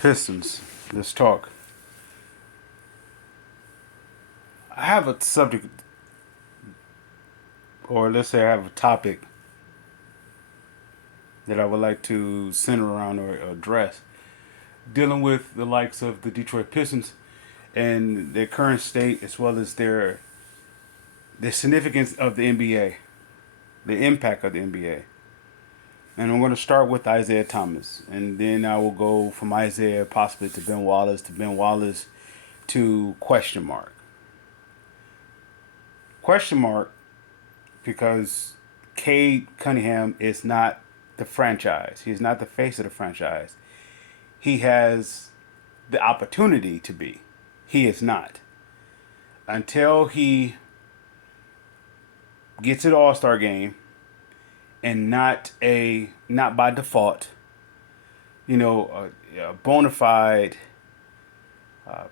Pistons. Let's talk. I have a subject, or let's say I have a topic that I would like to center around or address, dealing with the likes of the Detroit Pistons and their current state, as well as the significance of the NBA, the impact of the NBA. And I'm going to start with Isaiah Thomas, and then I will go from Isaiah possibly to Ben Wallace to question mark. Question mark because Cade Cunningham is not the franchise. He's not the face of the franchise. He has the opportunity to be. He is not. Until he gets to the All-Star game and not by default, a bona fide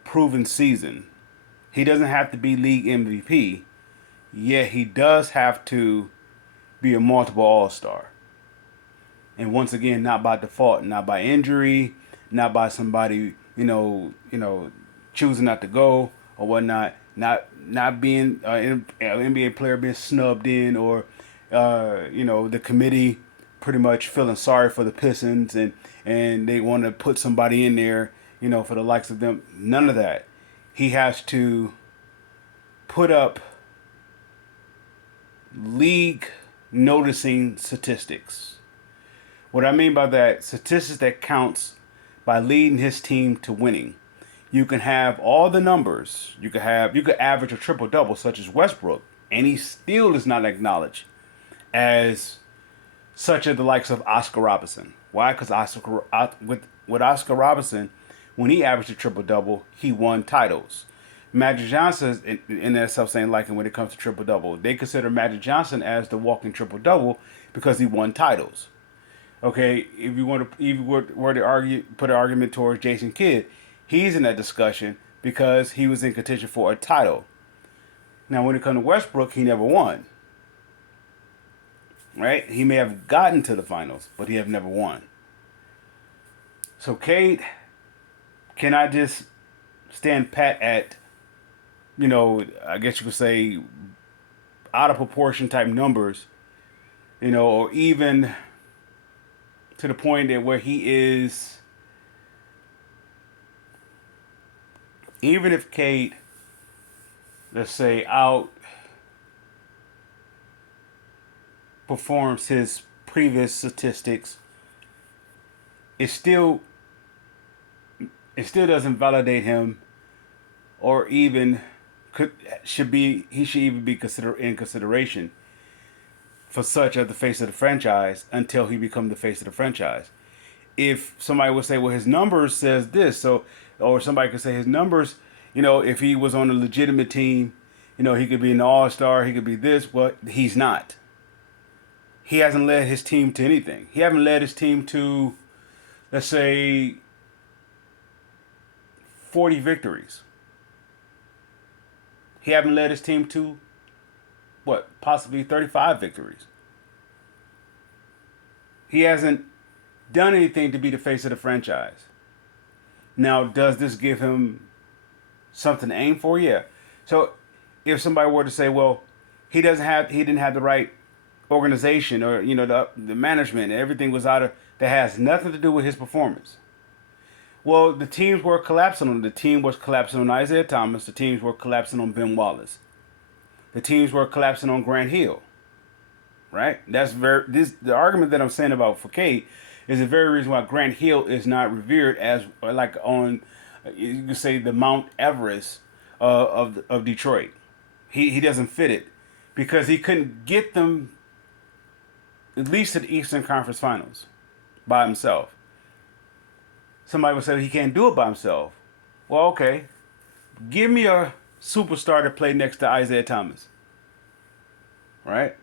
proven season. He doesn't have to be league MVP, yet he does have to be a multiple All-Star. And once again, not by default, not by injury, not by somebody, choosing not to go or whatnot, not being an NBA player being snubbed in, or the committee pretty much feeling sorry for the Pistons and they want to put somebody in there, for the likes of them. None of that. He has to put up league noticing statistics. What I mean by that, statistics that counts by leading his team to winning. You can have all the numbers. You could average a triple double such as Westbrook, and he still is not acknowledged as such as the likes of Oscar Robertson. Why? Because with Oscar Robertson, when he averaged a triple double, he won titles. Magic Johnson, in that self-same liking when it comes to triple double, they consider Magic Johnson as the walking triple double because he won titles. Okay, if you were to put an argument towards Jason Kidd, he's in that discussion because he was in contention for a title. Now, when it comes to Westbrook, he never won. Right? He may have gotten to the finals, but he have never won. So Cade cannot just stand pat at, I guess you could say, out of proportion type numbers, or even to the point that where he is, even if Cade, let's say, outperforms his previous statistics, it still doesn't validate him, or even should even be in consideration for such as the face of the franchise until he becomes the face of the franchise. If somebody would say, well, his numbers says this, or somebody could say his numbers, if he was on a legitimate team, he could be an all-star, he could be this, but he's not. He hasn't led his team to anything. He hasn't led his team to, let's say, 40 victories. He hasn't led his team to, possibly 35 victories. He hasn't done anything to be the face of the franchise. Now, does this give him something to aim for? Yeah. So, if somebody were to say, well, he didn't have the right organization, or the management, everything was that has nothing to do with his performance. Well, the teams were collapsing on. The team was collapsing on Isaiah Thomas. The teams were collapsing on Ben Wallace. The teams were collapsing on Grant Hill. Right? The argument that I'm saying about for Cade is the very reason why Grant Hill is not revered as like on, you can say, the Mount Everest of Detroit. He doesn't fit it because he couldn't get them at least to the Eastern Conference Finals by himself. Somebody would say he can't do it by himself. Well, okay. Give me a superstar to play next to Isaiah Thomas. Right?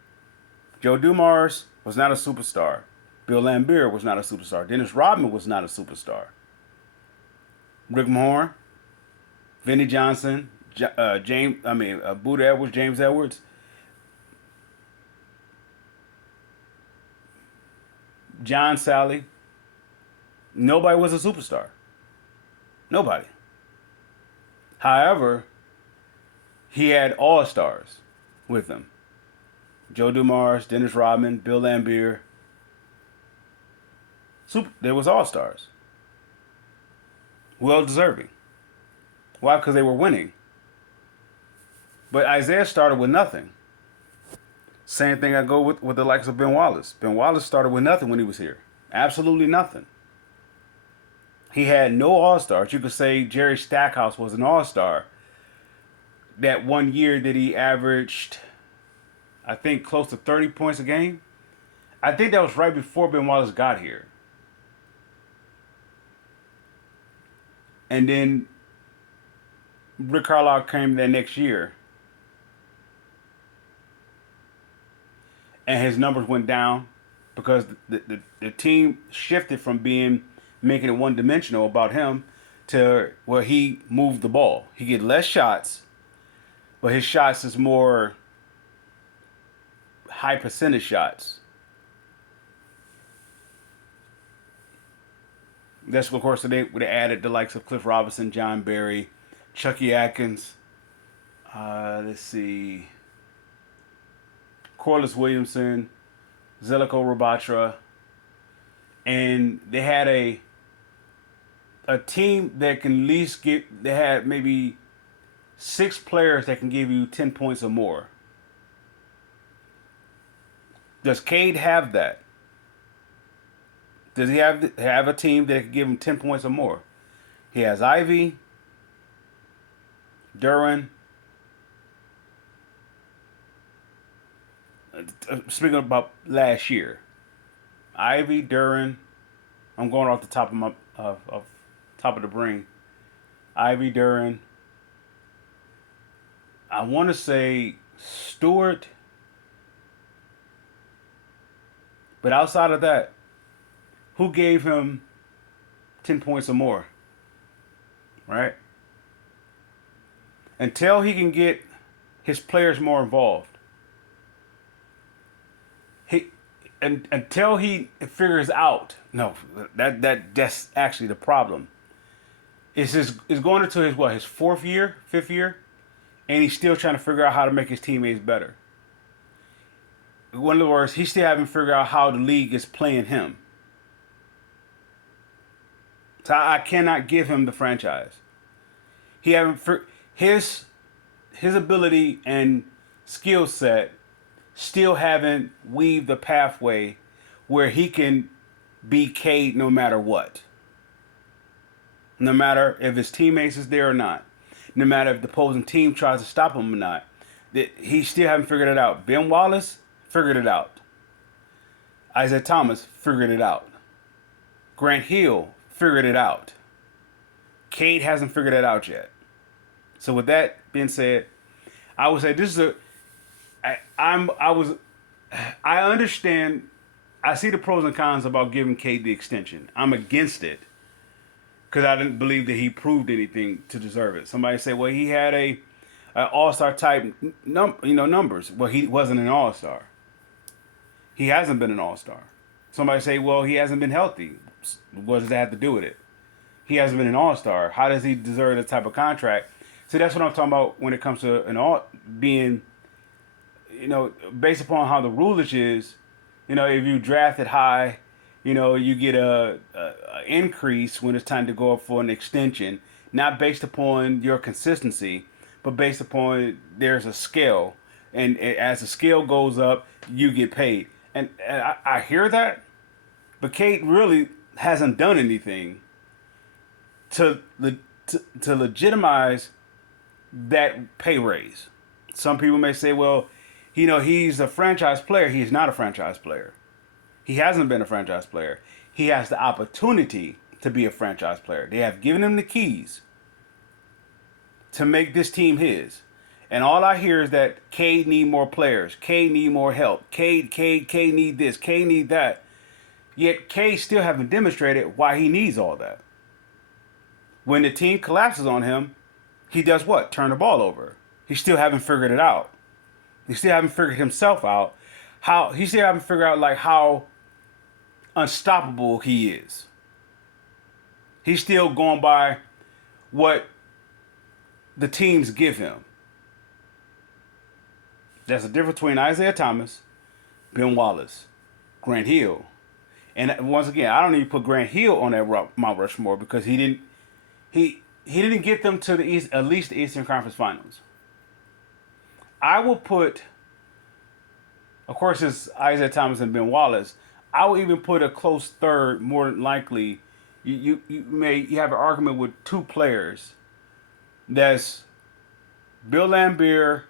Joe Dumars was not a superstar. Bill Laimbeer was not a superstar. Dennis Rodman was not a superstar. Rick Mahorn, Vinnie Johnson, Buda Edwards, James Edwards. John Sally. Nobody was a superstar. Nobody. However, he had all-stars with him. Joe Dumars, Dennis Rodman, Bill Laimbeer. There was all-stars. Well deserving. Why? Because they were winning. But Isaiah started with nothing. Same thing I go with the likes of Ben Wallace. Ben Wallace started with nothing when he was here. Absolutely nothing. He had no all-stars. You could say Jerry Stackhouse was an all-star. That one year that he averaged, I think, close to 30 points a game. I think that was right before Ben Wallace got here. And then Rick Carlisle came that next year. And his numbers went down because the team shifted from making it one-dimensional about him to where he moved the ball. He get less shots, but his shots is more high percentage shots. That's, of course, they added the likes of Cliff Robinson, John Barry, Chucky Atkins. Let's see. Corliss Williamson, Zeljko Rabatra, and they had a team that can at least they had maybe 6 players that can give you 10 points or more. Does Cade have that? Does he have a team that can give him 10 points or more? He has Ivy, Duran. Speaking about last year, Ivy, Duran. I'm going off the top of top of the brain. Ivy, Duran. I want to say Stewart, but outside of that, who gave him 10 points or more? Right? Until he can get his players more involved. Until he figures out, that's actually the problem. Is going into his 4th year, 5th year, and he's still trying to figure out how to make his teammates better. In other words, he still haven't figured out how the league is playing him. So I cannot give him the franchise. He haven't his ability and skill set still haven't weaved the pathway where he can be Cade no matter what. No matter if his teammates is there or not. No matter if the opposing team tries to stop him or not. He still haven't figured it out. Ben Wallace figured it out. Isaiah Thomas figured it out. Grant Hill figured it out. Cade hasn't figured it out yet. So with that being said, I would say this is I understand. I see the pros and cons about giving Cade the extension. I'm against it because I didn't believe that he proved anything to deserve it. Somebody say, well, he had a all-star type numbers. Well, he wasn't an all-star. He hasn't been an all-star. Somebody say, well, he hasn't been healthy. What does that have to do with it? He hasn't been an all-star. How does he deserve this type of contract? See, that's what I'm talking about when it comes to being, based upon how the rulage is. If you draft it high, you get a increase when it's time to go up for an extension, not based upon your consistency, but based upon there's a scale, and as the scale goes up, you get paid. And I hear that, but Cade really hasn't done anything to legitimize that pay raise. Some people may say, well, he's a franchise player. He's not a franchise player. He hasn't been a franchise player. He has the opportunity to be a franchise player. They have given him the keys to make this team his. And all I hear is that Cade need more players. Cade need more help. Cade need this. Cade need that. Yet Cade still haven't demonstrated why he needs all that. When the team collapses on him, he does what? Turn the ball over. He still haven't figured it out. He still haven't figured himself out. He still haven't figured out how unstoppable he is. He's still going by what the teams give him. That's the difference between Isaiah Thomas, Ben Wallace, Grant Hill. And once again, I don't even put Grant Hill on that Mount Rushmore because he didn't get them to the East, at least the Eastern Conference Finals. I will put, of course, it's Isaiah Thomas and Ben Wallace. I will even put a close third. More than likely, you have an argument with two players. That's Bill Laimbeer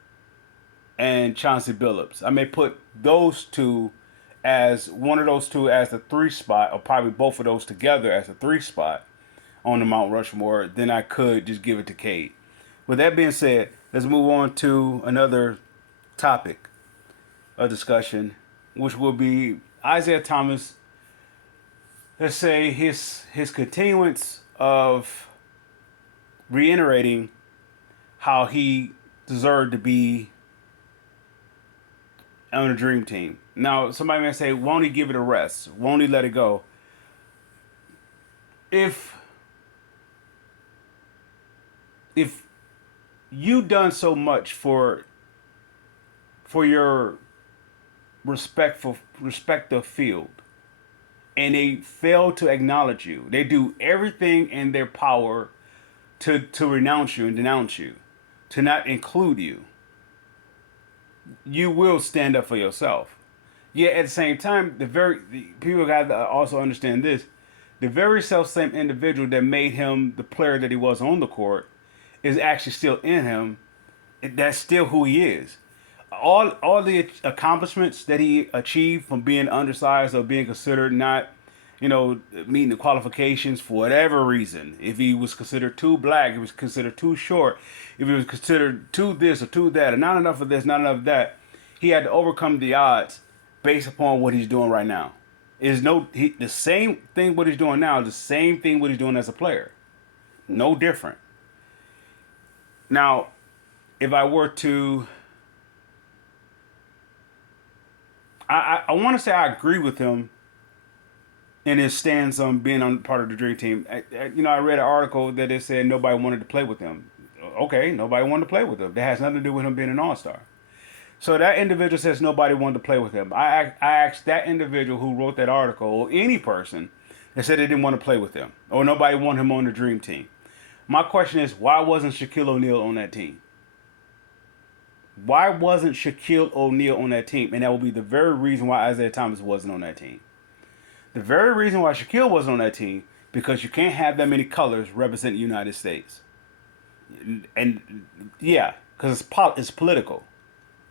and Chauncey Billups. I may put those two as one of those two as the 3 spot, or probably both of those together as a 3 spot on the Mount Rushmore. Then I could just give it to Cade. With that being said, let's move on to another topic of discussion, which will be Isaiah Thomas. Let's say his continuance of reiterating how he deserved to be on a dream team. Now, somebody may say, won't he give it a rest? Won't he let it go? If you've done so much for your respective field, and they fail to acknowledge you, they do everything in their power to renounce you and denounce you, to not include you, you will stand up for yourself. Yet at the same time, the people got to also understand this: the very self-same individual that made him the player that he was on the court is actually still in him. That's still who he is. All the accomplishments that he achieved from being undersized or being considered not, meeting the qualifications for whatever reason. If he was considered too black, if he was considered too short, if he was considered too this or too that, and not enough of this, not enough of that, he had to overcome the odds based upon what he's doing right now. The same thing what he's doing now is the same thing what he's doing as a player. No different. Now, if I were to, I want to say I agree with him in his stance on being on part of the dream team. I read an article that it said nobody wanted to play with him. Okay, nobody wanted to play with him. That has nothing to do with him being an all-star. So that individual says nobody wanted to play with him. I asked that individual who wrote that article, or any person that said they didn't want to play with him, or nobody wanted him on the dream team. My question is, why wasn't Shaquille O'Neal on that team? Why wasn't Shaquille O'Neal on that team? And that would be the very reason why Isaiah Thomas wasn't on that team. The very reason why Shaquille wasn't on that team, because you can't have that many colors represent the United States. And yeah, because it's political.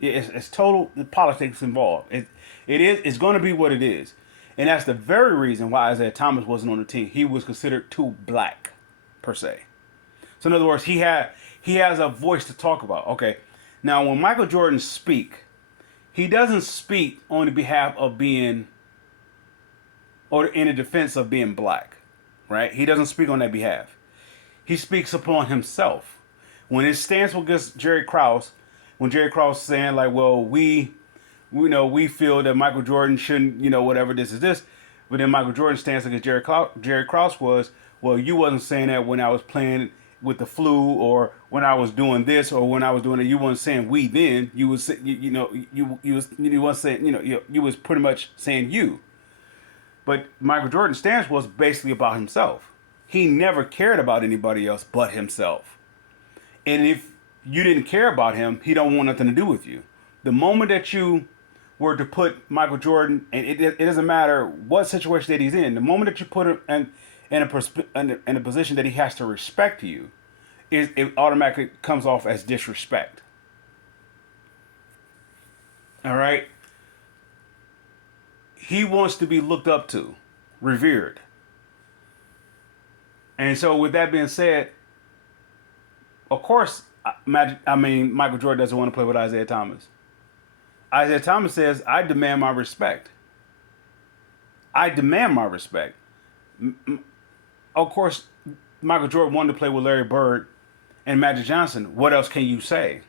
It's total politics involved. It's going to be what it is. And that's the very reason why Isaiah Thomas wasn't on the team. He was considered too black, per se. So in other words, he has a voice to talk about. Okay, now when Michael Jordan speak, he doesn't speak on the behalf of being, or in the defense of being black, right? He doesn't speak on that behalf. He speaks upon himself. When his stance was against Jerry Krause, when Jerry Krause saying like, well, we feel that Michael Jordan shouldn't, whatever this is this, but then Michael Jordan's stance against Jerry Krause was, well, you wasn't saying that when I was playing with the flu, or when I was doing this, or when I was doing it, you wasn't saying we then. You was you was saying, you was pretty much saying you. But Michael Jordan's stance was basically about himself. He never cared about anybody else but himself. And if you didn't care about him, he don't want nothing to do with you. The moment that you were to put Michael Jordan, and it doesn't matter what situation that he's in, the moment that you put him in a position that he has to respect you, it automatically comes off as disrespect. All right? He wants to be looked up to, revered. And so with that being said, of course, Michael Jordan doesn't want to play with Isaiah Thomas. Isaiah Thomas says, I demand my respect. I demand my respect. Of course, Michael Jordan wanted to play with Larry Bird and Magic Johnson. What else can you say?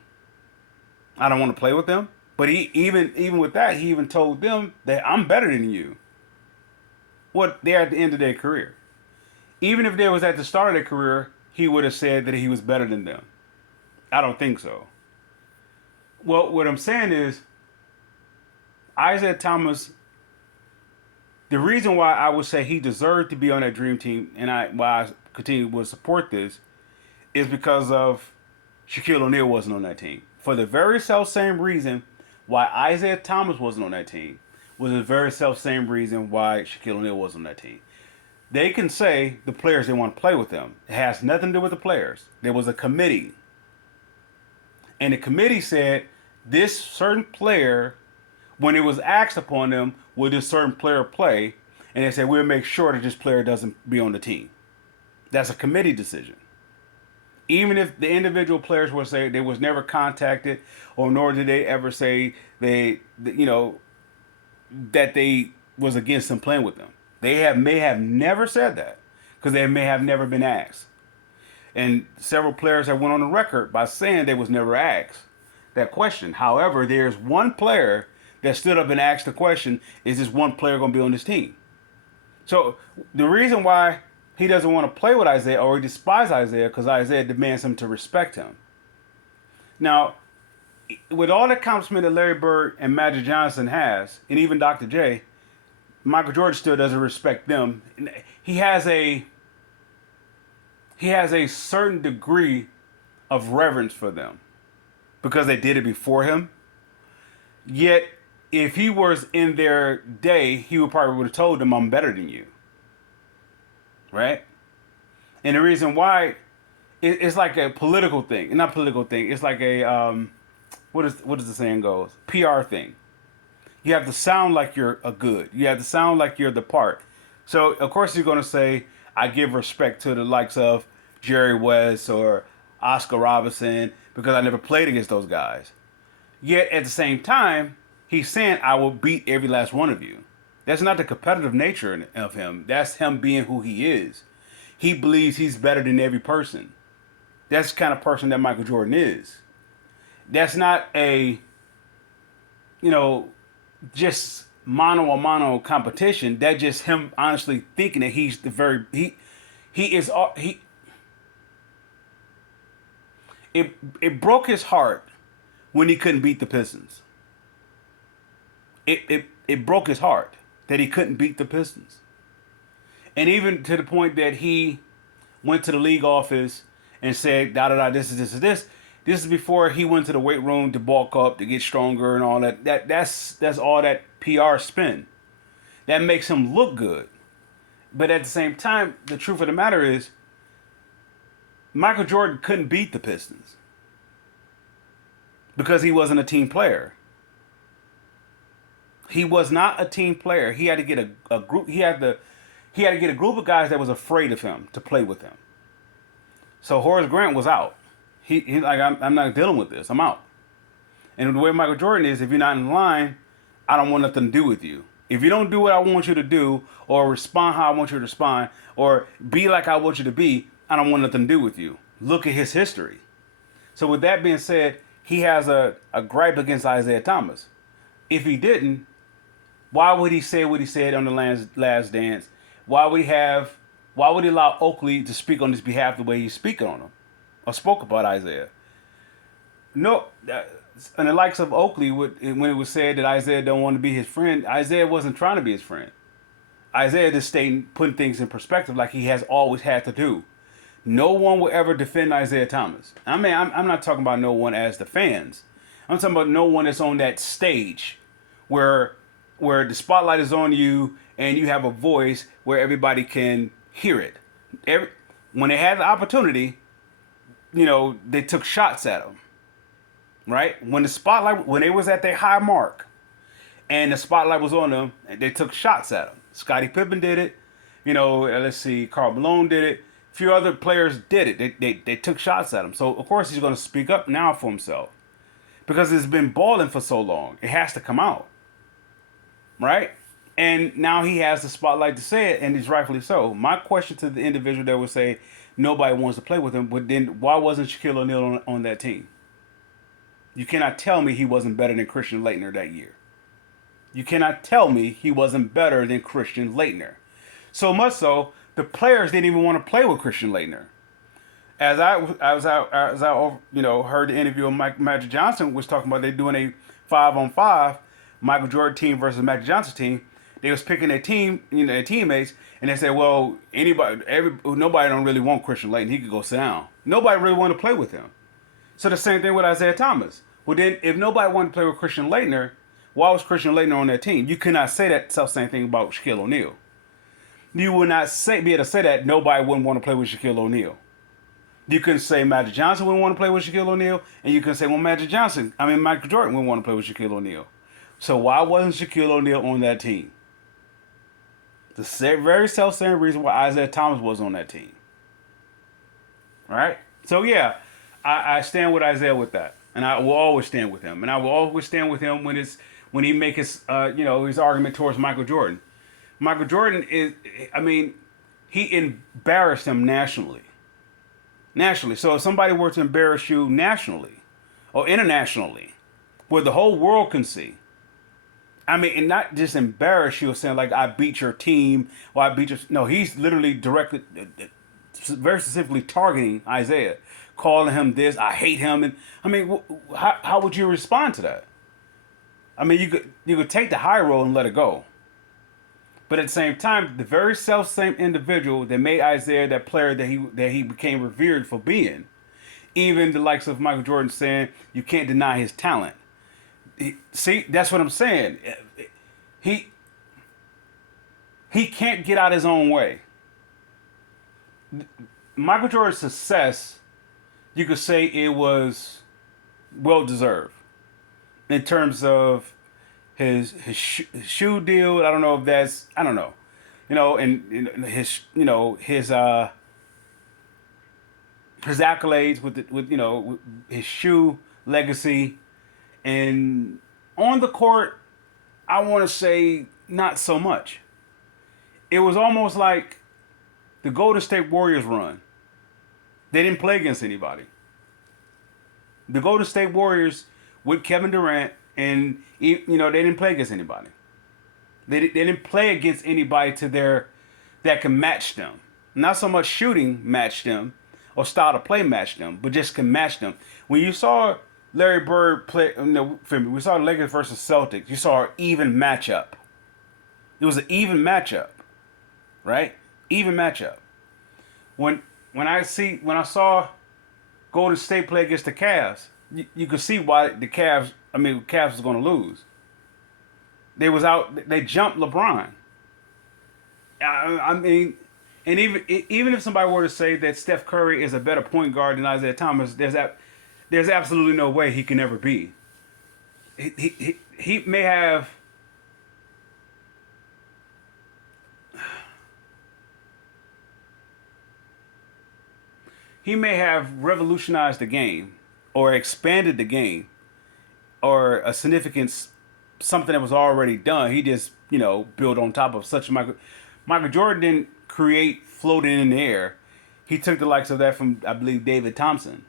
I don't want to play with them. But he even with that, he even told them that I'm better than you. They're at the end of their career. Even if they was at the start of their career, he would have said that he was better than them. I don't think so. Well, what I'm saying is, Isaiah Thomas, the reason why I would say he deserved to be on that dream team, and why I continue to support this, is because of Shaquille O'Neal wasn't on that team. For the very self-same reason why Isaiah Thomas wasn't on that team, was the very self-same reason why Shaquille O'Neal wasn't on that team. They can say the players didn't want to play with them. It has nothing to do with the players. There was a committee. And the committee said this certain player, when it was asked upon them, would this certain player play? And they said, we'll make sure that this player doesn't be on the team. That's a committee decision. Even if the individual players will say they was never contacted, or nor did they ever say that they was against them playing with them. They may have never said that because they may have never been asked. And several players have went on the record by saying they was never asked that question. However, there's one player that stood up and asked the question, is this one player going to be on this team? So the reason why he doesn't want to play with Isaiah, or he despises Isaiah, because Isaiah demands him to respect him. Now, with all the accomplishment that Larry Bird and Magic Johnson has, and even Dr. J, Michael Jordan still doesn't respect them. He has a certain degree of reverence for them because they did it before him. Yet, if he was in their day, he would probably would have told them, "I'm better than you." Right? And the reason why, it's like a political thing, not political thing. It's like a what is the saying goes? PR thing. You have to sound like you're a good. You have to sound like you're the part. So of course you're going to say, I give respect to the likes of Jerry West or Oscar Robertson because I never played against those guys. Yet at the same time, he's saying I will beat every last one of you. That's not the competitive nature of him. That's him being who he is. He believes he's better than every person. That's the kind of person that Michael Jordan is. That's not a, just mano a mano competition. That's just him honestly thinking that he's it broke his heart when he couldn't beat the Pistons. It broke his heart that he couldn't beat the Pistons. And even to the point that he went to the league office and said, this is this. This is before he went to the weight room to bulk up, to get stronger and all that. That's all that PR spin. That makes him look good. But at the same time, the truth of the matter is, Michael Jordan couldn't beat the Pistons because he wasn't a team player. He was not a team player. He had to get a group. He had to get a group of guys that was afraid of him to play with him. So Horace Grant was out. He like, I'm not dealing with this. I'm out. And the way Michael Jordan is, if you're not in line, I don't want nothing to do with you. If you don't do what I want you to do, or respond how I want you to respond, or be like I want you to be, I don't want nothing to do with you. Look at his history. So with that being said, he has a gripe against Isaiah Thomas. If he didn't, why would he say what he said on the Last Dance? Why would he allow Oakley to speak on his behalf the way he's speaking on him, or spoke about Isaiah? No, and the likes of Oakley, when it was said that Isaiah don't want to be his friend, Isaiah wasn't trying to be his friend. Isaiah just putting things in perspective like he has always had to do. No one will ever defend Isaiah Thomas. I mean, I'm not talking about no one as the fans. I'm talking about no one that's on that stage where the spotlight is on you and you have a voice where everybody can hear it. When they had the opportunity, they took shots at him. Right? When they was at their high mark and the spotlight was on them, they took shots at him. Scottie Pippen did it. Let's see, Karl Malone did it. A few other players did it. They took shots at him. So, of course, he's going to speak up now for himself. Because it's been balling for so long. It has to come out. Right? And now he has the spotlight to say it, and he's rightfully so. My question to the individual that would say nobody wants to play with him, but then why wasn't Shaquille O'Neal on that team? You cannot tell me he wasn't better than Christian Laettner that year. You cannot tell me he wasn't better than Christian Laettner. So much so, the players didn't even want to play with Christian Laettner. heard the interview of Magic Johnson was talking about they doing a 5-on-5 Michael Jordan team versus Magic Johnson team. They was picking their team, their teammates, and they said, well, nobody don't really want Christian Laettner. He could go sit down. Nobody really want to play with him. So the same thing with Isaiah Thomas. Well, then if nobody wanted to play with Christian Laettner, why was Christian Laettner on that team? You could not say that same thing about Shaquille O'Neal. You would not be able to say that nobody wouldn't want to play with Shaquille O'Neal. You can say Magic Johnson wouldn't want to play with Shaquille O'Neal, and you can say, well, Michael Jordan wouldn't want to play with Shaquille O'Neal. So why wasn't Shaquille O'Neal on that team? The very self-same reason why Isaiah Thomas was on that team. Right? So yeah, I stand with Isaiah with that, and I will always stand with him, and I will always stand with him when he make his his argument towards Michael Jordan. Michael Jordan he embarrassed him nationally. So if somebody were to embarrass you nationally or internationally, where the whole world can see, and not just embarrass you, saying like I beat your team or I beat your. No, he's literally directly, very specifically targeting Isaiah, calling him this. I hate him, and how would you respond to that? You could take the high road and let it go. But at the same time, the very same individual that made Isaiah that player that he became revered for being, even the likes of Michael Jordan saying you can't deny his talent. See, that's what I'm saying. He can't get out his own way. Michael Jordan's success, you could say it was well deserved in terms of his shoe deal. I don't know if that's, I don't know, and his accolades with his shoe legacy, and on the court, I want to say not so much. It was almost like the Golden State Warriors run. They didn't play against anybody. The Golden State Warriors with Kevin Durant, and they didn't play against anybody. They didn't play against anybody that can match them. Not so much shooting matched them or style of play matched them, but just can match them. When you saw Larry Bird play, we saw the Lakers versus Celtics. You saw an even matchup. It was an even matchup, right? Even matchup. When I saw Golden State play against the Cavs, you could see why the Cavs was going to lose. They jumped LeBron. And even if somebody were to say that Steph Curry is a better point guard than Isaiah Thomas, there's absolutely no way he can ever be. He may have. He may have revolutionized the game or expanded the game or a significance, something that was already done. He just, built on top of such Michael Jordan didn't create floating in the air. He took the likes of that from, I believe, David Thompson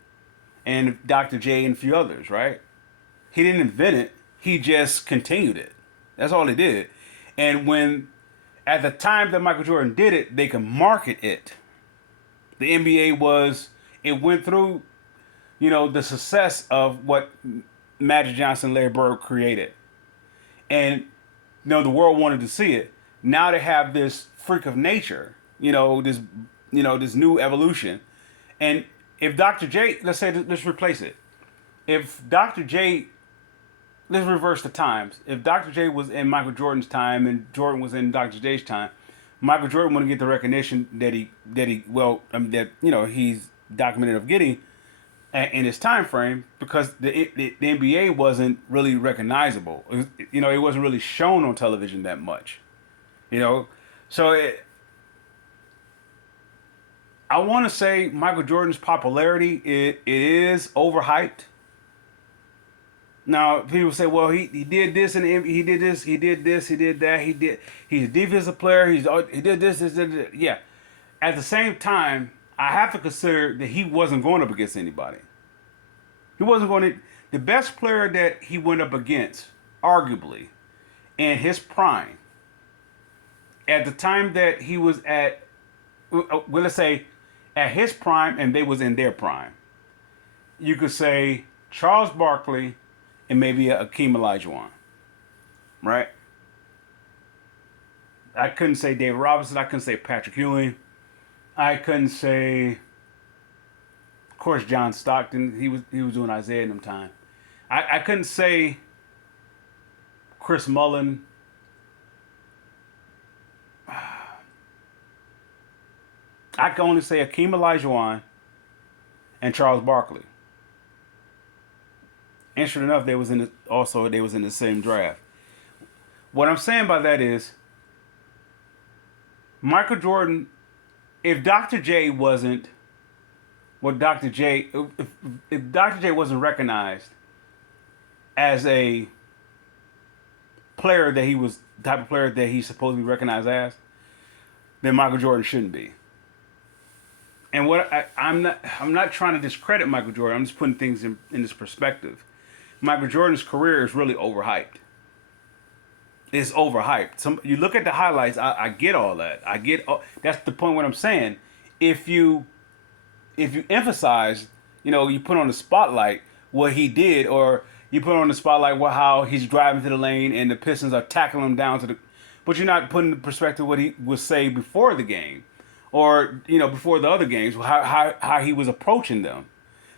and Dr. J and a few others, right? He didn't invent it. He just continued it. That's all he did. And at the time that Michael Jordan did it, they could market it. The NBA went through, the success of what Magic Johnson, Larry Bird created. And, the world wanted to see it. Now they have this freak of nature, this new evolution. And if Dr. J, let's replace it. If Dr. J, let's reverse the times. If Dr. J was in Michael Jordan's time and Jordan was in Dr. J's time, Michael Jordan wouldn't get the recognition that he's documented of getting in his time frame, because the NBA wasn't really recognizable. It wasn't really shown on television that much. So I want to say Michael Jordan's popularity it is overhyped. Now people say, well, he did this and he did this, he did this, he did that, he's a defensive player, he did this, yeah. At the same time, I have to consider that he wasn't going up against anybody. He wasn't going to. The best player that he went up against, arguably, in his prime, at the time that he was at, let's say, at his prime and they was in their prime. You could say Charles Barkley and maybe Akeem Olajuwon, right? I couldn't say David Robinson. I couldn't say Patrick Ewing. I couldn't say, of course, John Stockton. He was doing Isaiah in them time. I couldn't say Chris Mullin. I can only say Akeem Olajuwon and Charles Barkley. Interesting enough, they was in the same draft. What I'm saying by that is, Michael Jordan, if Dr. J wasn't, if Dr. J wasn't recognized as a player that he was, the type of player that he's supposed to be recognized as, then Michael Jordan shouldn't be. And I'm not trying to discredit Michael Jordan. I'm just putting things in this perspective. Michael Jordan's career is really overhyped. It's overhyped. You look at the highlights. I get all that. That's the point. What I'm saying, if you emphasize, you put on the spotlight what he did, or you put on the spotlight how he's driving to the lane and the Pistons are tackling him down to the, but you're not putting in perspective what he would say before the game, or before the other games, how he was approaching them,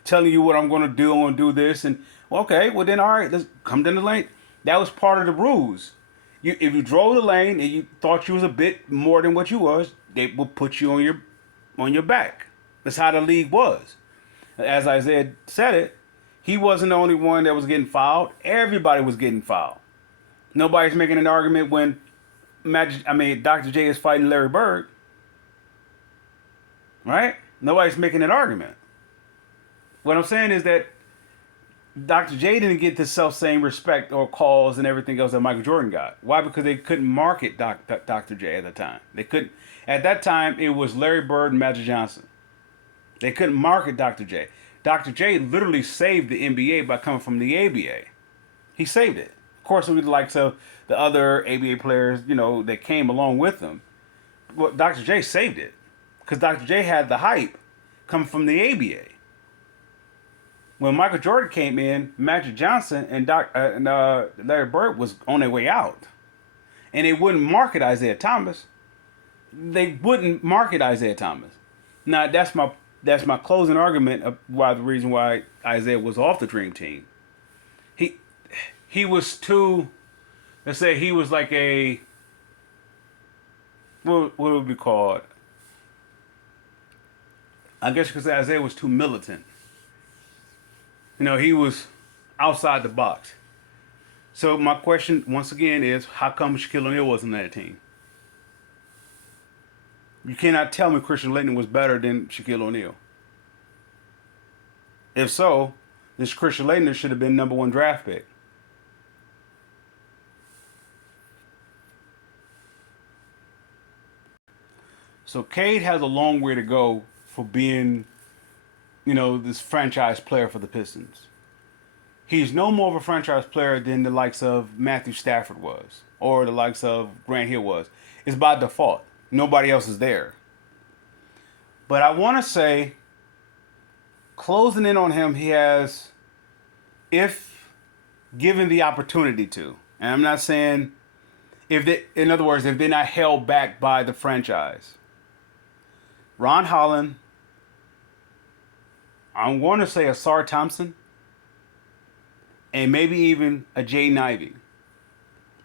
telling you what I'm going to do. I'm going to do this, and okay, well then all right, let's come down the lane. That was part of the rules. If you drove the lane and you thought you was a bit more than what you was, they would put you on your back. That's how the league was. As Isaiah said it, he wasn't the only one that was getting fouled. Everybody was getting fouled. Nobody's making an argument when Dr. J is fighting Larry Bird. Right? Nobody's making an argument. What I'm saying is that Dr. J didn't get the self-same respect or calls and everything else that Michael Jordan got. Why? Because they couldn't market Dr. J at the time. They couldn't. At that time, it was Larry Bird and Magic Johnson. They couldn't market Dr. J. Dr. J literally saved the NBA by coming from the ABA. He saved it. Of course, with the likes of the other ABA players, that came along with them. Well, Dr. J saved it because Dr. J had the hype coming from the ABA. When Michael Jordan came in, Magic Johnson and Larry Bird was on their way out. And they wouldn't market Isaiah Thomas. They wouldn't market Isaiah Thomas. Now, that's my closing argument of the reason why Isaiah was off the Dream Team. He was too, let's say he was like a, what would be called? I guess you could say Isaiah was too militant. He was outside the box. So my question, once again, is how come Shaquille O'Neal wasn't on that team? You cannot tell me Christian Laettner was better than Shaquille O'Neal. If so, this Christian Laettner should have been #1 draft pick. So Cade has a long way to go for being this franchise player for the Pistons. He's no more of a franchise player than the likes of Matthew Stafford was, or the likes of Grant Hill was. It's by default. Nobody else is there. But I want to say, closing in on him, he has, if given the opportunity to, and I'm not saying, in other words, if they're not held back by the franchise, Ron Holland, I want to say a Sar Thompson, and maybe even a Jay Ivey.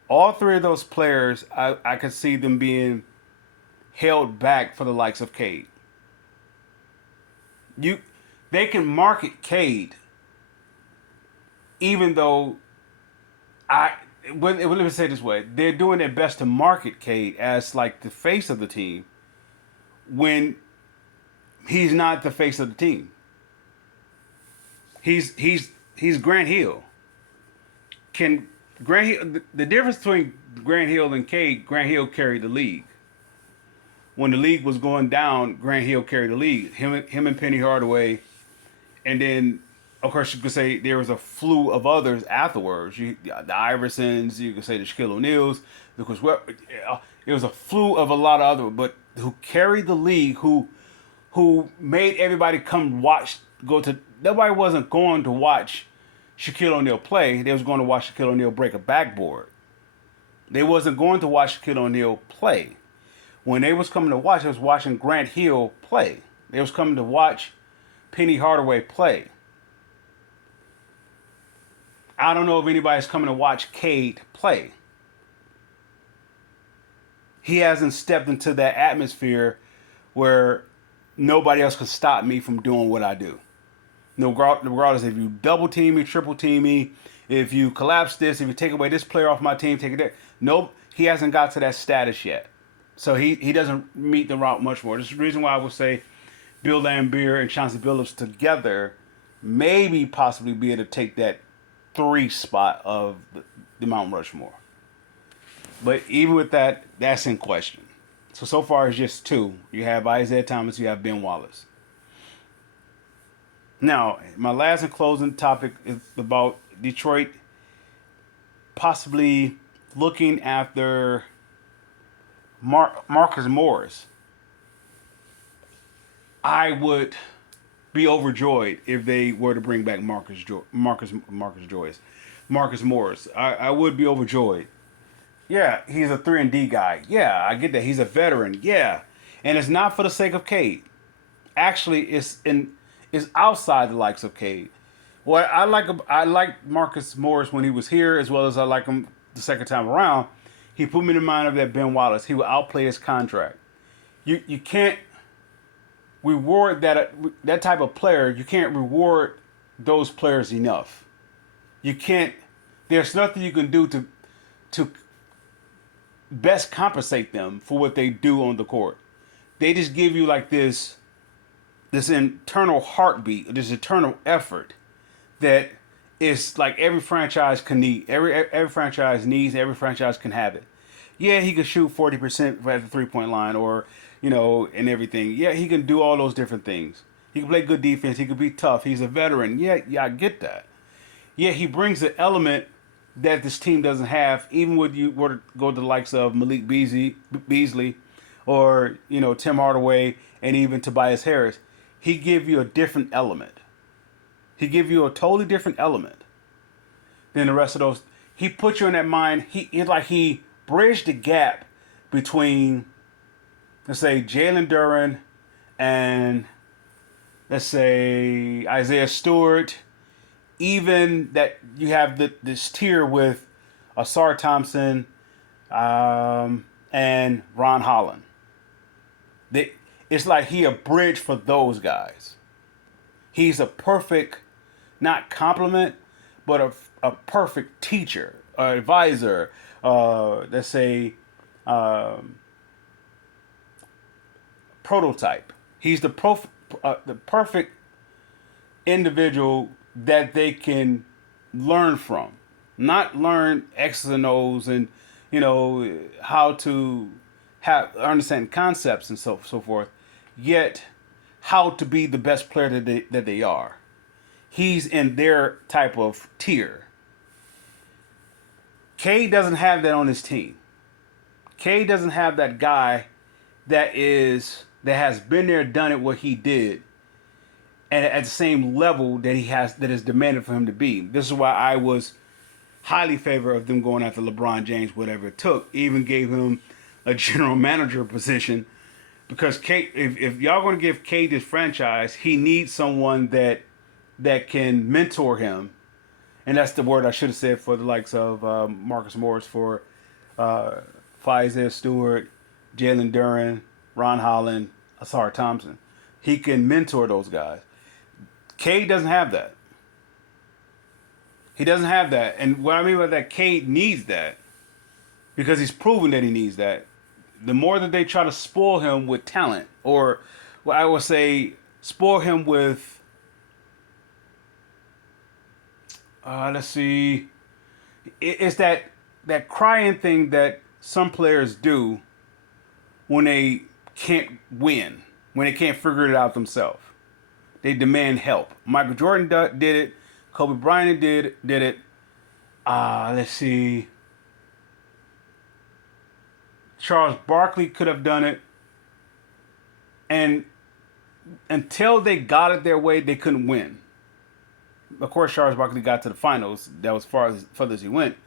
All three of those players, I could see them being held back for the likes of Cade. They can market Cade, even though let me say it this way, they're doing their best to market Cade as like the face of the team when he's not the face of the team. He's Grant Hill. The difference between Grant Hill and Cade, Grant Hill carried the league. When the league was going down, Grant Hill carried the league. Him and Penny Hardaway, and then of course you could say there was a slew of others afterwards. The Iversons, you could say the Shaquille O'Neals, it was a slew of a lot of other, but who carried the league, who who made everybody come watch, nobody wasn't going to watch Shaquille O'Neal play. They was going to watch Shaquille O'Neal break a backboard. They wasn't going to watch Shaquille O'Neal play. When they was coming to watch, they was watching Grant Hill play. They was coming to watch Penny Hardaway play. I don't know if anybody's coming to watch Cade play. He hasn't stepped into that atmosphere where nobody else can stop me from doing what I do. No, regardless if you double team me, triple team me, if you collapse this, if you take away this player off my team, take it there. Nope, he hasn't got to that status yet. So he doesn't meet the route much more. This is the reason why I would say Bill Laimbeer and Chauncey Billups together maybe possibly be able to take that 3 spot of the Mount Rushmore. But even with that, that's in question. So far it's just 2. You have Isaiah Thomas, you have Ben Wallace. Now, my last and closing topic is about Detroit possibly looking after Marcus Morris. I would be overjoyed if they were to bring back Marcus Morris. I would be overjoyed. Yeah, he's a 3-and-D guy. Yeah, I get that. He's a veteran. Yeah. And it's not for the sake of Cade. Actually, it's outside the likes of Cade. What I like Marcus Morris when he was here, as well as I like him the second time around. He put me in mind of that Ben Wallace. He will outplay his contract. You can't reward that type of player. You can't reward those players enough. You can't. There's nothing you can do to best compensate them for what they do on the court. They just give you like this internal heartbeat, this internal effort that is like every franchise can need. Every franchise needs. Every franchise can have it. Yeah, he can shoot 40% at the 3-point line, or and everything. Yeah, he can do all those different things. He can play good defense. He can be tough. He's a veteran. Yeah, I get that. Yeah, he brings the element that this team doesn't have, even when you were to go to the likes of Malik Beasley or, Tim Hardaway and even Tobias Harris. He give you a different element. He give you a totally different element than the rest of those. He put you in that mind. He bridged the gap between, let's say, Jalen Duren and, let's say, Isaiah Stewart. Even that you have this tier with Asar Thompson and Ron Holland. It's like he a bridge for those guys. He's a perfect, not compliment, but a perfect teacher, advisor. Let's say prototype. He's the perfect individual that they can learn from, not learn X's and O's and how to understand concepts and so forth, yet how to be the best player that they are. He's in their type of tier. Cade doesn't have that on his team. Cade doesn't have that guy that has been there, done it, what he did, and at the same level that is demanded for him to be. This is why I was highly favor of them going after LeBron James, whatever it took. Even gave him a general manager position, because Cade, if y'all going to give Cade this franchise, he needs someone that can mentor him, and that's the word I should have said for the likes of Marcus Morris, for Isaiah Stewart, Jalen Duren, Ron Holland, Asar Thompson. He can mentor those guys. Cade doesn't have that. He doesn't have that. And what I mean by that, Cade needs that, because he's proven that he needs that. The more that they try to spoil him with talent, or what I would say, spoil him with, let's see, it's that crying thing that some players do when they can't win, when they can't figure it out themselves. They demand help. Michael Jordan did it. Kobe Bryant did it. Let's see. Charles Barkley could have done it. And until they got it their way, they couldn't win. Of course, Charles Barkley got to the finals. That was further as he went.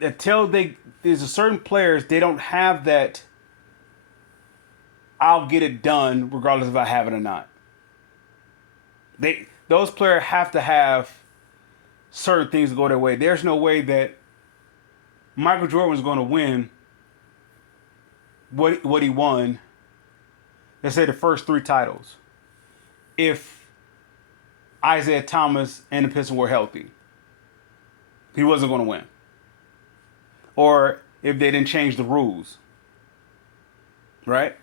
Until there's a certain players, they don't have that. I'll get it done regardless if I have it or not. Those players have to have certain things to go their way. There's no way that Michael Jordan was going to win what he won. Let's say the first 3 titles, if Isaiah Thomas and the Pistons were healthy. He wasn't going to win. Or if they didn't change the rules. Right?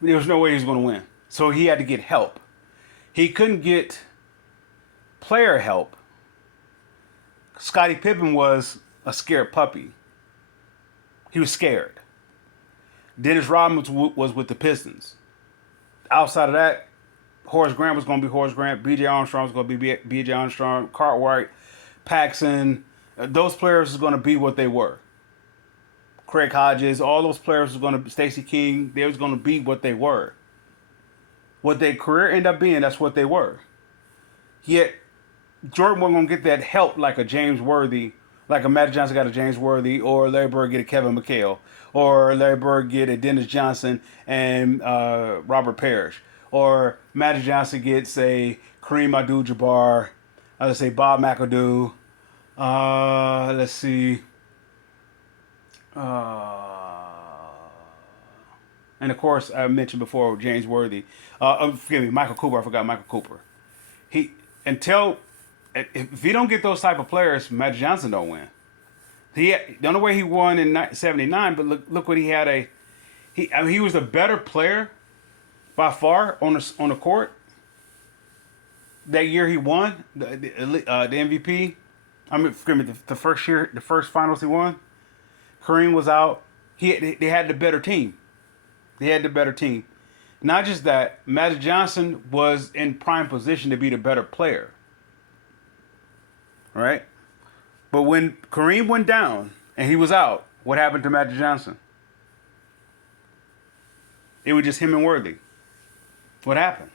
There was no way he was going to win. So he had to get help. He couldn't get player help. Scottie Pippen was a scared puppy. He was scared. Dennis Rodman was with the Pistons. Outside of that, Horace Grant was going to be Horace Grant. B.J. Armstrong was going to be B.J. Armstrong. Cartwright, Paxson. Those players was going to be what they were. Craig Hodges, all those players was going to, Stacey King, they was going to be what they were. What their career ended up being, that's what they were. Yet, Jordan wasn't going to get that help like a James Worthy, like a Magic Johnson got a James Worthy, or Larry Bird get a Kevin McHale, or Larry Bird get a Dennis Johnson and Robert Parrish, or Magic Johnson gets a Kareem Abdul-Jabbar, let's say Bob McAdoo, let's see, and of course I mentioned before James Worthy, forgive me, Michael Cooper. I forgot Michael Cooper. If he don't get those type of players, Magic Johnson don't win. The only way he won in '79, but look what he had he was a better player by far on the court. That year he won the MVP. I mean, forgive me, the first finals he won. Kareem was out. They had the better team. They had the better team. Not just that, Magic Johnson was in prime position to be the better player. Right? But when Kareem went down and he was out, what happened to Magic Johnson? It was just him and Worthy. What happened?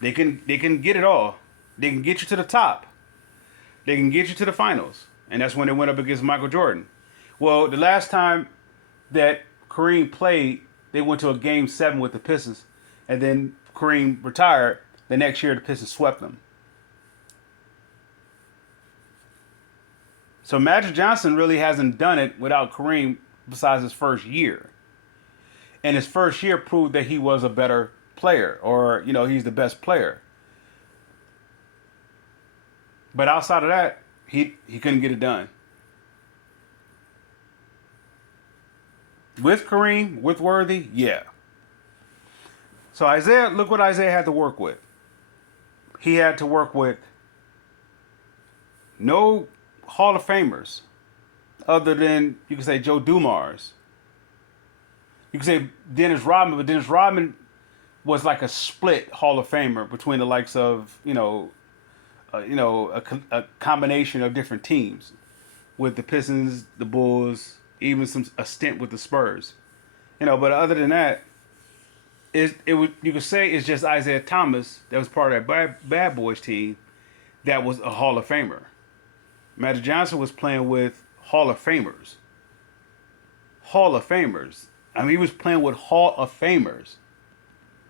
They can get it all. They can get you to the top. They can get you to the finals. And that's when they went up against Michael Jordan. Well, the last time that Kareem played, they went to a Game 7 with the Pistons. And then Kareem retired. The next year, the Pistons swept them. So Magic Johnson really hasn't done it without Kareem besides his first year. And his first year proved that he was a better player, or, he's the best player. But outside of that, he couldn't get it done. With Kareem, with Worthy, yeah. So Isaiah, look what Isaiah had to work with. He had to work with no Hall of Famers, other than, you could say, Joe Dumars. You could say Dennis Rodman, but Dennis Rodman was like a split Hall of Famer between the likes of, a combination of different teams, with the Pistons, the Bulls, even a stint with the Spurs. But other than that, you could say it's just Isaiah Thomas that was part of that Bad Boys team that was a Hall of Famer. Magic Johnson was playing with Hall of Famers. Hall of Famers. I mean, he was playing with Hall of Famers.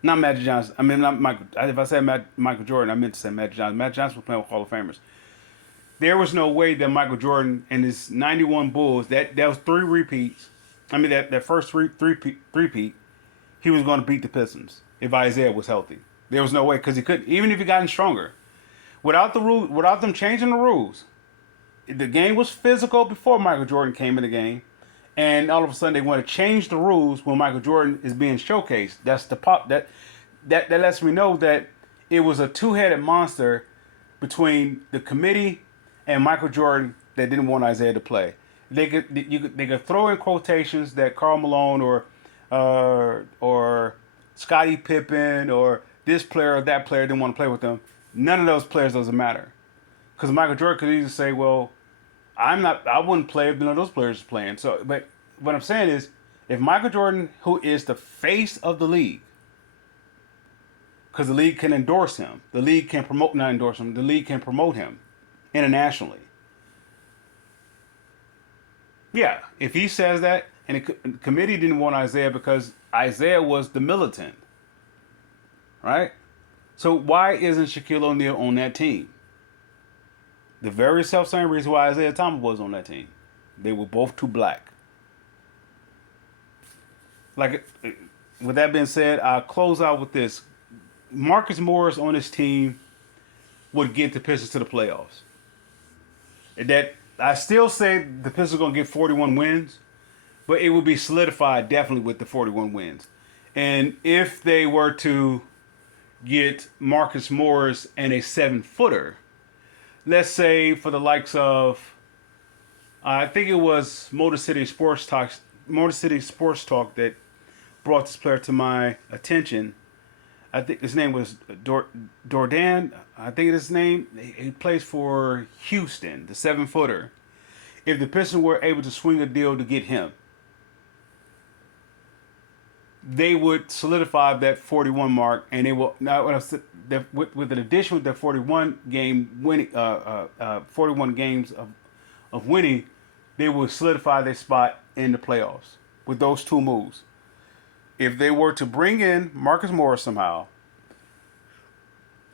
Not Magic Johnson. I mean, not Michael. If I said Michael Jordan, I meant to say Magic Johnson. Magic Johnson was playing with Hall of Famers. There was no way that Michael Jordan and his 91 Bulls, that was 3 repeats. I mean, that first three-peat, he was going to beat the Pistons if Isaiah was healthy. There was no way, because he couldn't, even if he gotten stronger. Without them changing the rules, the game was physical before Michael Jordan came in the game, and all of a sudden they want to change the rules when Michael Jordan is being showcased. That's the pop that lets me know that it was a two-headed monster between the committee and Michael Jordan that didn't want Isaiah to play. They could throw in quotations that Karl Malone or Scottie Pippen or this player or that player didn't want to play with them. None of those players doesn't matter, because Michael Jordan could easily say, "Well, I wouldn't play if none of those players are playing." So, but what I'm saying is, if Michael Jordan, who is the face of the league, because the league can endorse him. The league can promote, not endorse him. The league can promote him internationally. Yeah, if he says that, and the committee didn't want Isaiah because Isaiah was the militant, right? So why isn't Shaquille O'Neal on that team? The very self-same reason why Isaiah Thomas was on that team. They were both too black. Like, with that being said, I'll close out with this. Marcus Morris on this team would get the Pistons to the playoffs. That I still say the Pistons are going to get 41 wins, but it would be solidified definitely with the 41 wins. And if they were to get Marcus Morris and a 7-footer, let's say for the likes of, I think it was Motor City Sports Talk that brought this player to my attention. I think his name was Gordan. I think his name. He plays for Houston, the 7-footer. If the Pistons were able to swing a deal to get him, they would solidify that 41 mark, and they will now with an addition with that 41 game winning, 41 games of winning, they will solidify their spot in the playoffs with those two moves. If they were to bring in Marcus Morris somehow,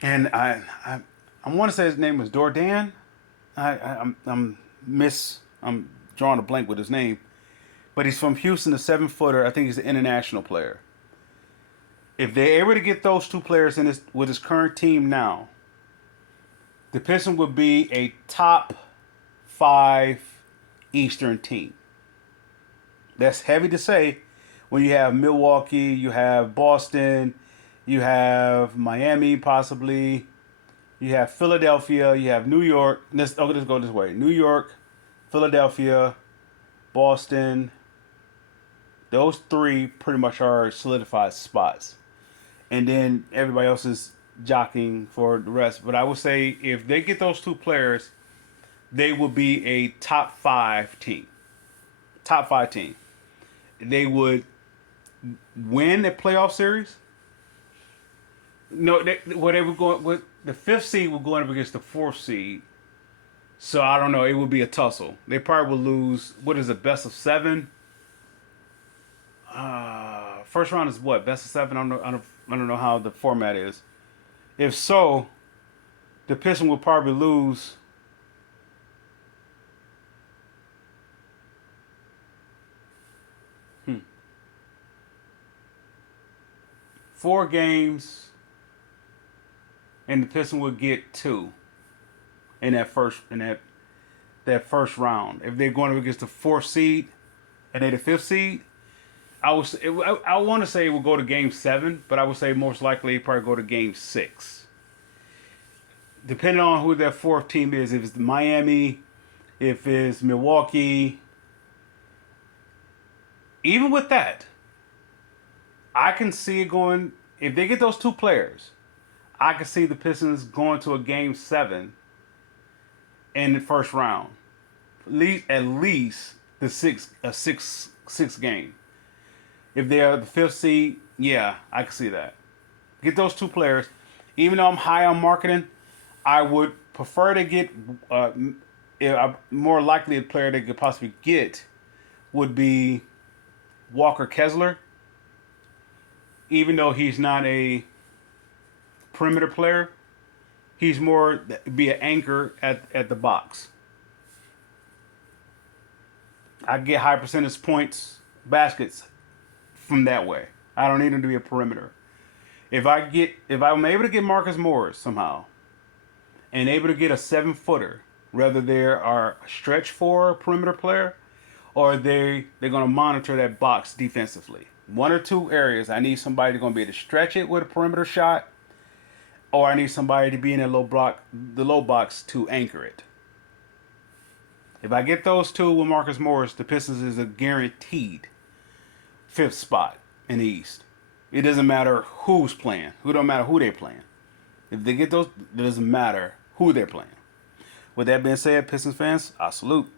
and I want to say his name was Gordan. I'm drawing a blank with his name, but he's from Houston, the 7-footer. I think he's an international player. If they're able to get those two players in with his current team now, the Pistons would be a top 5 Eastern team. That's heavy to say when you have Milwaukee, you have Boston, you have Miami possibly, you have Philadelphia, you have New York. Let's go this way. New York, Philadelphia, Boston. Those 3 pretty much are solidified spots. And then everybody else is jockeying for the rest. But I would say if they get those 2 players, they will be a top 5 team. Top 5 team. They would win a playoff series. No, they were going with the 5th seed would go up against the 4th seed. So I don't know. It would be a tussle. They probably would lose. What is it? Best of 7. First round is what? Best of 7. I don't know how the format is. If so, the Pistons would probably lose. Four games, and the Pistons would get 2 in that first round. If they're going against the 4th seed and they're the 5th seed, I want to say it will go to Game 7, but I would say most likely it probably go to Game 6. Depending on who that 4th team is, if it's Miami, if it's Milwaukee, even with that, I can see it going, if they get those 2 players, I can see the Pistons going to a Game 7 in the first round. At least the six game. If they are the 5th seed, yeah, I can see that. Get those 2 players. Even though I'm high on marketing, I would prefer to get more likely a player they could possibly get would be Walker Kessler. Even though he's not a perimeter player, he's more be an anchor at the box. I get high percentage points, baskets from that way. I don't need him to be a perimeter. If I'm able to get Marcus Morris somehow, and able to get a 7-footer, whether they are a stretch 4 perimeter player, or they're going to monitor that box defensively. 1 or 2 areas, I need somebody going to be able to stretch it with a perimeter shot, or I need somebody to be in the low box to anchor it. If I get those 2 with Marcus Morris, the Pistons is a guaranteed 5th spot in the East. It doesn't matter who's playing. It don't matter who they're playing. If they get those, it doesn't matter who they're playing. With that being said, Pistons fans, I salute.